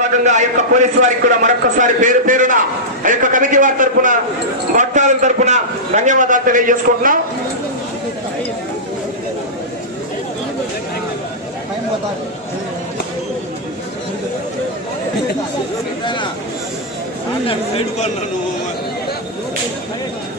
భాగంగా ఆ యొక్క పోలీసు వారికి కూడా మరొకసారి పేరు పేరున ఆ యొక్క కమిటీ వారి తరపున భక్తాల తరపున ధన్యవాదాలు తెలియజేసుకుంటున్నాం. చివరి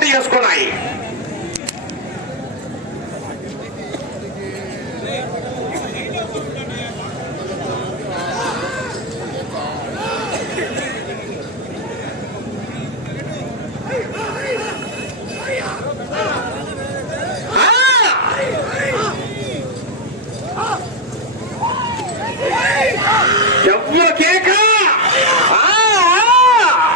పూర్తి చేసుకున్నాయి ఎవ్వ కేక ఆ, ఆ.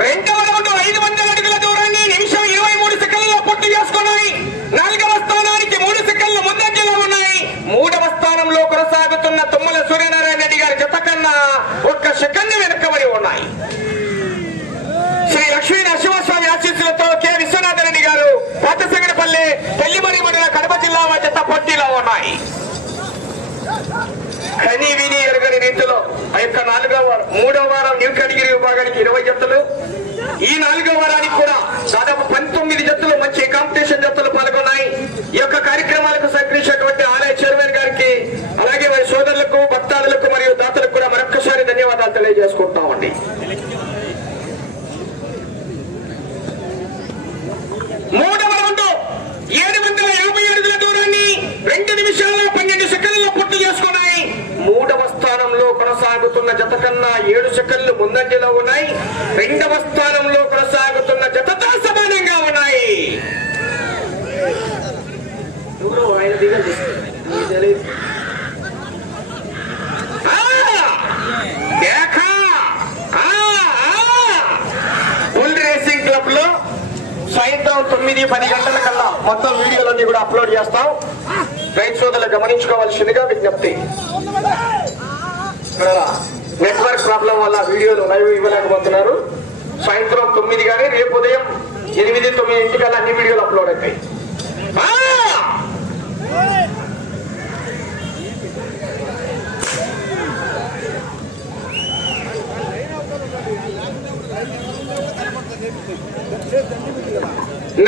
రెండవ రౌండ్ ఐదు వందల అడుగుల దూరాన్ని నిమిషం ఇరవై మూడు సెకండ్లలో పూర్తి చేసుకున్నాయి. నాలుగవ స్థానానికి మూడు సెకండ్లు ముందంజలో ఉన్నాయి. మూడవ స్థానంలో కొనసాగుతున్న తుమ్మల సూర్యనారాయణ రెడ్డి గారి జత కన్నా ఒక్క సెకండ్ వెనుకబడి ఉన్నాయి. శ్రీ లక్ష్మీ నరసింహస్వామి ఆశీస్సులతో కె. విశ్వనాథ రెడ్డి గారు పాతసంగడపల్లి పెళ్ళిమరి మండల కడప జిల్లా వారి జత పోటీలో ఉన్నాయి. కని విని ఎరగని రీతిలో ఆ యొక్క నాలుగవ వారం మూడవ వారం న్యూ కేటగిరీ విభాగానికి ఇరవై జతలు. ఈ నాలుగవ వారానికి కూడా దాదాపు పంతొమ్మిది జతలు మంచి కాంపిటీషన్ జతలు పాల్గొన్నాయి ఈ యొక్క కార్యక్రమాలకు సహకరించినటువంటి ఆలయ చైర్మన్ గారికి అలాగే వారి సోదరులకు భక్తాదులకు మరియు దాతలకు కూడా మరొక్కసారి ధన్యవాదాలు తెలియజేసుకుంటామండి మూడవ రౌండ్ ఏడు వందల యాభై అడుగుల దూరాన్ని రెండు నిమిషాల పన్నెండు సెకండ్లలో పూర్తి చేసుకున్నాయి మూడవ స్థానంలో కొనసాగుతున్న జత కన్నా ఏడు సెకండ్లు ముందంజలో ఉన్నాయి రెండవ స్థానంలో కొనసాగుతున్న జతతో సమానంగా ఉన్నాయి ఎవరో ఆయన దిగండి. మీకు రేసింగ్ సాయంత్రం తొమ్మిది పది గంటల కల్లా మొత్తం వీడియోలన్నీ కూడా అప్లోడ్ చేస్తాం రైతు సోదరులు గమనించుకోవాల్సిందిగా విజ్ఞప్తి నెట్వర్క్ ప్రాబ్లం వల్ల వీడియోలు లైవ్ ఇవ్వలేకపోతున్నారు సాయంత్రం తొమ్మిది కానీ రేపు ఉదయం ఎనిమిది తొమ్మిది ఇంటికల్లా అన్ని వీడియోలు అప్లోడ్ అవుతాయి ఆ!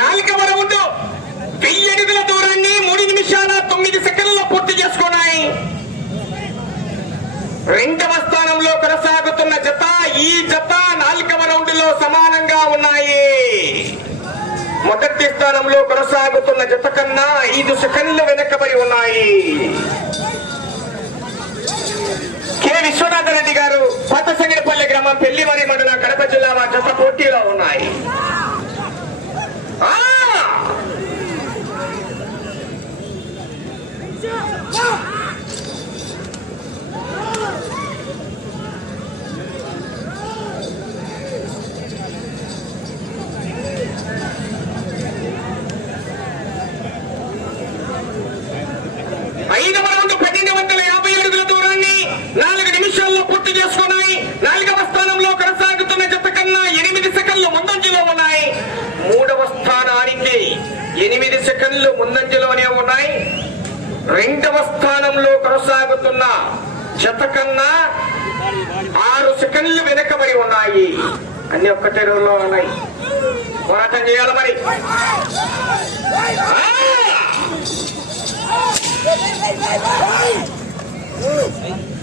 నాలుగవ రౌండ్ వెయ్యి అడుగుల దూరాన్ని మూడు నిమిషాల తొమ్మిది సెకండ్లలో పూర్తి చేసుకున్నాయి. రెండవ స్థానంలో కొనసాగుతున్న జత ఈ జత నాలుగవ రౌండ్లో సమానంగా ఉన్నాయి. మొదటి స్థానంలో కొనసాగుతున్న జత కన్నా ఐదు సెకండ్లు వెనకబడి ఉన్నాయి. కె. విశ్వనాథ రెడ్డి గారు కొత్తసంగినపల్లి గ్రామం పెళ్ళిమరి మండలం కడప జిల్లా జత పోటీలో ఉన్నాయి. ఆ! ఐదవ రౌండ్ పన్నెండు వందల యాభై అడుగుల దూరాన్ని నాలుగు నిమిషాల్లో పూర్తి చేసుకున్నాయి నాలుగవ స్థానంలో కొనసాగుతున్న జత కన్నా ఎనిమిది సెకండ్లు ముందంజలోనే ఉన్నాయి. రెండవ స్థానంలో కొనసాగుతున్న జత కన్నా ఆరు సెకండ్లు వెనకబడి ఉన్నాయి. అన్ని ఒక్కటే రోజులో ఉన్నాయి. పోరాటం చేయాలి మరి.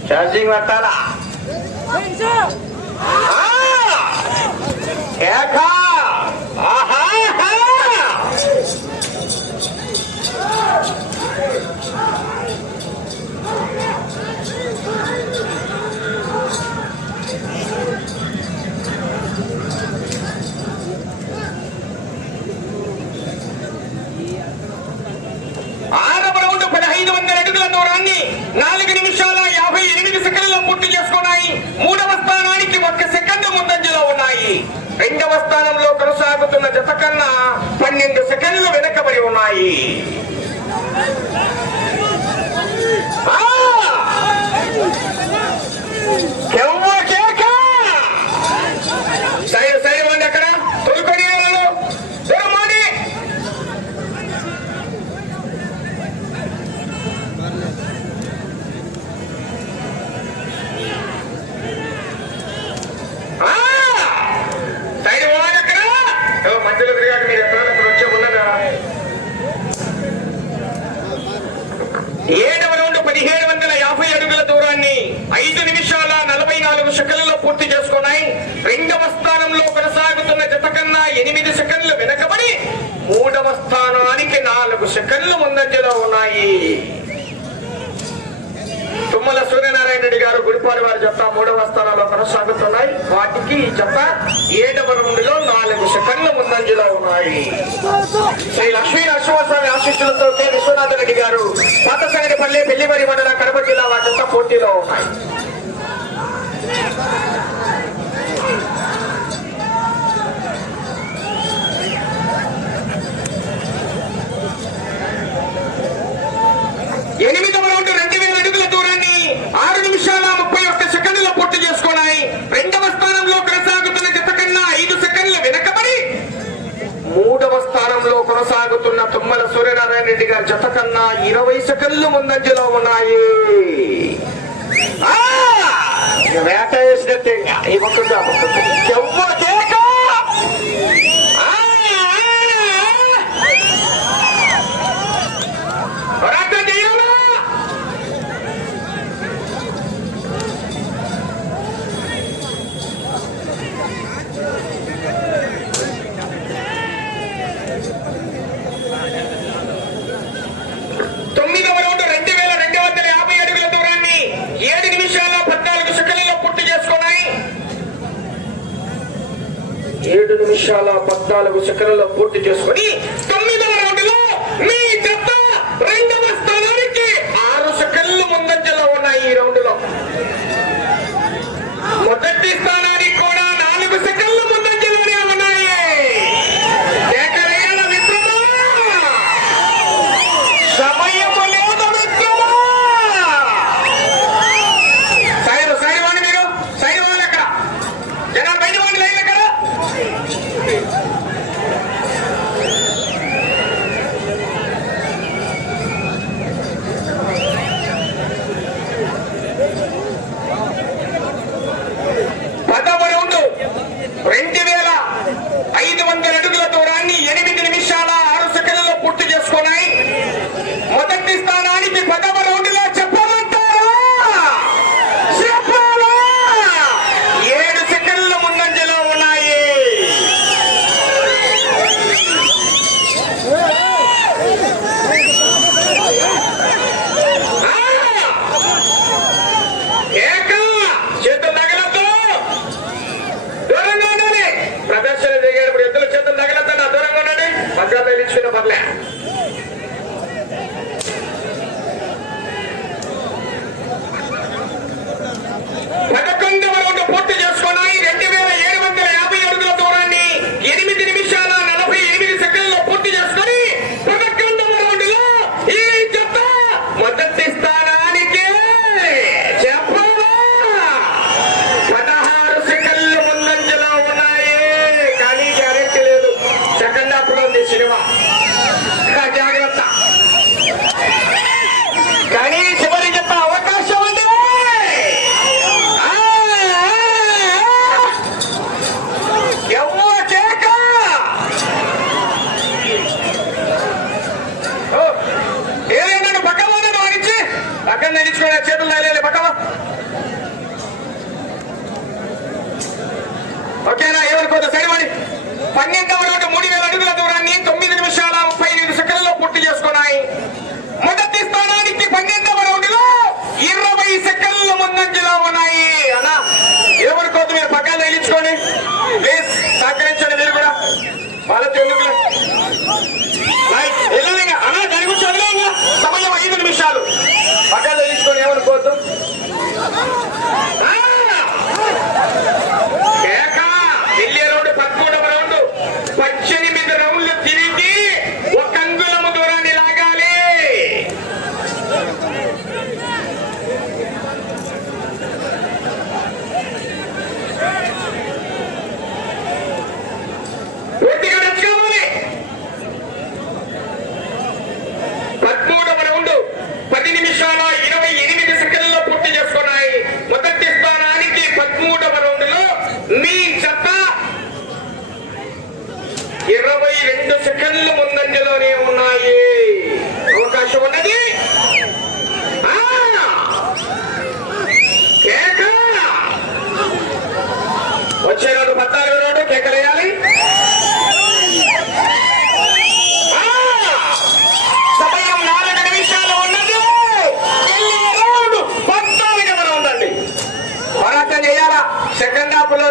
ఛార్జింగ్ పెట్టాలా? ఏకా! ఆహాహా! ఆరవ రౌండ్ పదహైదు వందల అడుగుల దూరాన్ని నాలుగు నిమిషాల యాభై ఎనిమిది సెకండ్లలో పూర్తి చేసుకున్నాయి మూడవ స్థానానికి ఒక్క సెకండ్ ముందంజలో ఉన్నాయి రెండవ స్థానంలో కొనసాగుతున్న జత కన్నా పన్నెండు సెకండ్లు వెనకబడి ఉన్నాయి ఆ! కెవ్వ కేక! సైడ్ సైడ్ వండి అక్కడ తొలుకొని వాళ్ళు దూరం పోండి. ఆ! సైడ్ పోవాలి అక్కడ ఓ, మధ్యలో తిరిగాక మీరు ఎక్కడ అక్కడ వచ్చే ఉన్నదా ఏడవ రౌండ్ పదిహేడు వందల యాభై అడుగుల దూరాన్ని ఐదు నిమిషాల నలభై నాలుగు సెకండ్లలో పూర్తి చేసుకున్నాయి రెండవ స్థానంలో కొనసాగుతున్న సున్నా ఎనిమిది సెకండ్లు వెనకబడి మూడవ స్థానానికి నాలుగు సెకండ్లు ముందంజలో ఉన్నాయి. తుమ్మల సూర్యనారాయణ రెడ్డి గారు గుడిపాడు వారి జత మూడవ స్థానంలో కొనసాగుతున్నాయి. వాటికి ఈ జత ఏడవ రౌండ్లో నాలుగు సెకండ్ల ముందంజలో ఉన్నాయి. శ్రీ లక్ష్మీ నరసింహస్వామి ఆశీస్సులతో కె. విశ్వనాథ రెడ్డి గారు పాత సంగటిపల్లి పెళ్ళిమరి మండల కడప జిల్లా వారి జత పోటీలో ఉన్నాయి ఎనిమిదవ రౌండ్ రెండు వేల అడుగుల దూరాన్ని ఆరు నిమిషాల ముప్పై ఒక్క సెకండ్లలో పూర్తి చేసుకున్నాయి రెండవ స్థానంలో కొనసాగుతున్న జత కన్నా ఐదు సెకండ్లు వెనకబడి మూడవ స్థానంలో కొనసాగుతున్న తుమ్మల సూర్యనారాయణ రెడ్డి గారి జత కన్నా ఇరవై సెకండ్లు ముందంజలో ఉన్నాయి ఆ! వేట వేసినట్టే ఇంకా. ఈ పక్కకు ఆ పక్కకు. ఎవ్వ కేక! ఆ! పోరాటం చేయాలా? తొమ్మిదవ రౌండ్ రెండు వేల రెండు వందల యాభై అడుగుల దూరాన్ని ఏడు నిమిషాల పద్నాలుగు సెకండ్లలో పూర్తి చేసుకున్నాయి ఏడు నిమిషాల పద్నాలుగు సెకండ్లలో పూర్తి చేసుకుని తొమ్మిదవ రౌండ్లో మీ జత రెండవ స్థానానికి ఆరు సెకండ్లు ముందంజలో ఉన్నాయి ఈ రౌండ్లో మొదటి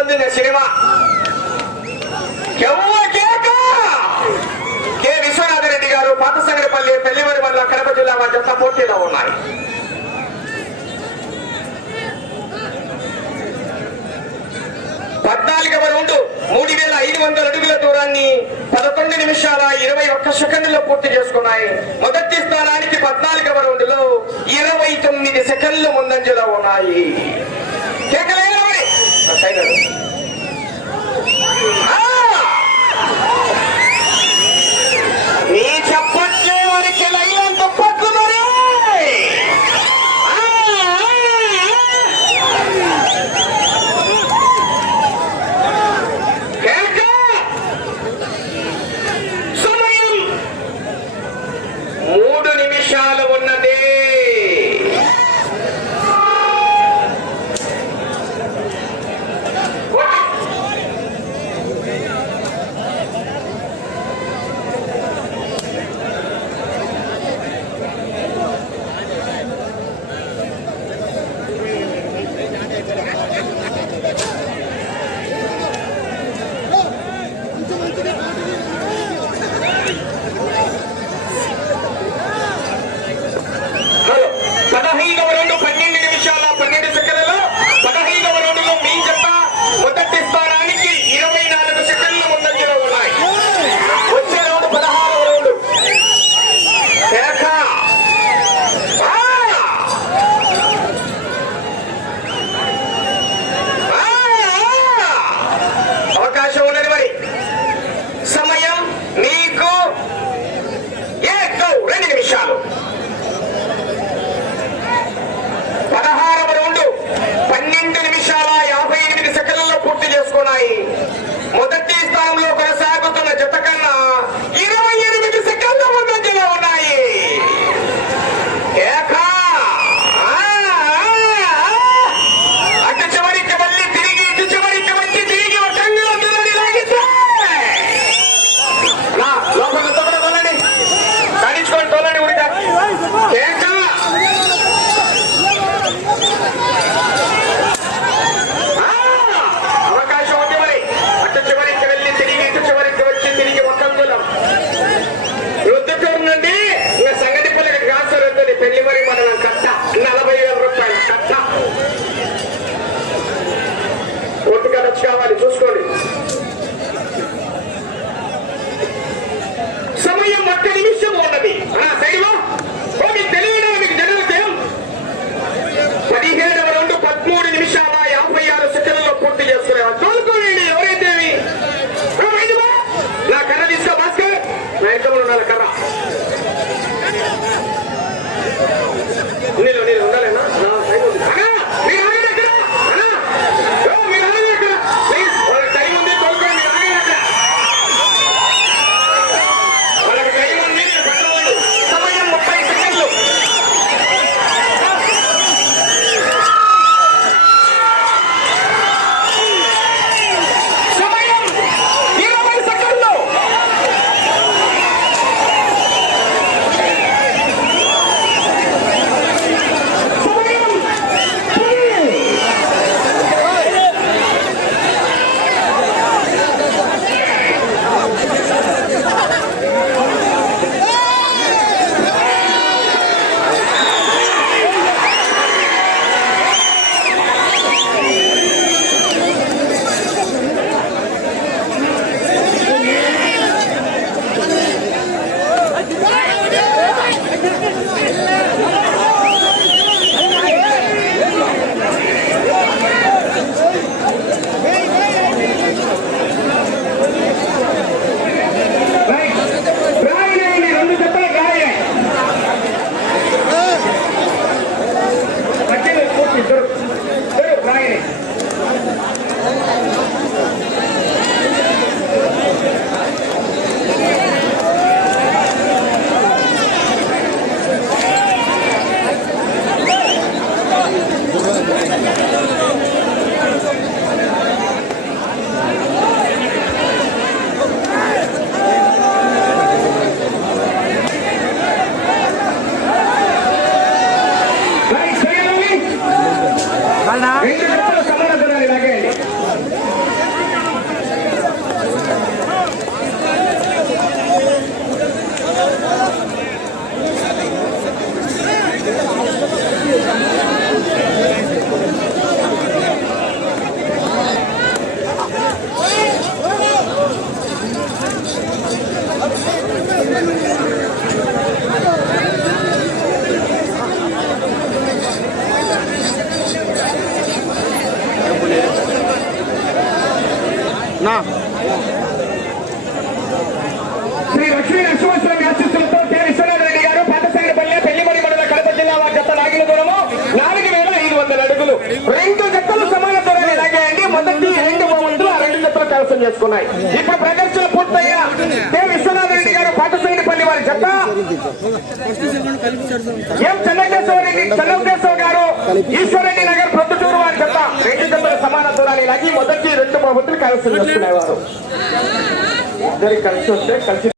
ఉంది నా సినిమా కేక? కె విశ్వనాథ రెడ్డి గారు పాతసంగరపల్లి పెళ్ళివరి వల్ల కడప జిల్లా మధ్యంతా పోటీలో ఉన్నాయి. పద్నాలుగవ రౌండ్ మూడు వేల ఐదు వందల అడుగుల దూరాన్ని పదకొండు నిమిషాల ఇరవై ఒక్క సెకండ్లో పూర్తి చేసుకున్నాయి. మొదటి స్థానానికి పద్నాలుగవ రౌండ్లో ఇరవై తొమ్మిది సెకండ్లు ముందంజలో ఉన్నాయి. కేకలేరు టైగర్ నీ చప్పట్లే వరకెలా Yeah. శ్రీ లక్ష్మీ నరసింహస్వామి ఆశీస్సులతో కె గారు పాతసాగిపల్లె పెళ్ళిమడి మండల కడప జిల్లా వారి జత లాగిన దూరము నాలుగు వేల ఐదు వందల అడుగులు. రెండు జతలు సమాన దూరాన్ని లాగాయండి. మొదటి రెండు బహుమతులు ఆ రెండు జతలు కైవసం చేసుకున్నాయి. ఇప్పుడు ప్రదర్శన పూర్తయ్యా. కె విశ్వనాథ రెడ్డి గారు పాతసాగిపల్లి వారి జత. ఎం చెన్నకేశ్వర రెడ్డి చెన్నకేశ్వర గారు ఈశ్వరెడ్డి నగర్ ప్రొద్దుటూరు వారి జత రెండు జతల సమాన దూరాన్ని లాగి మొదటి రెండు బహుమతులు కైవసం వారు. ఇద్దరికి కలిసి వస్తే కలిసి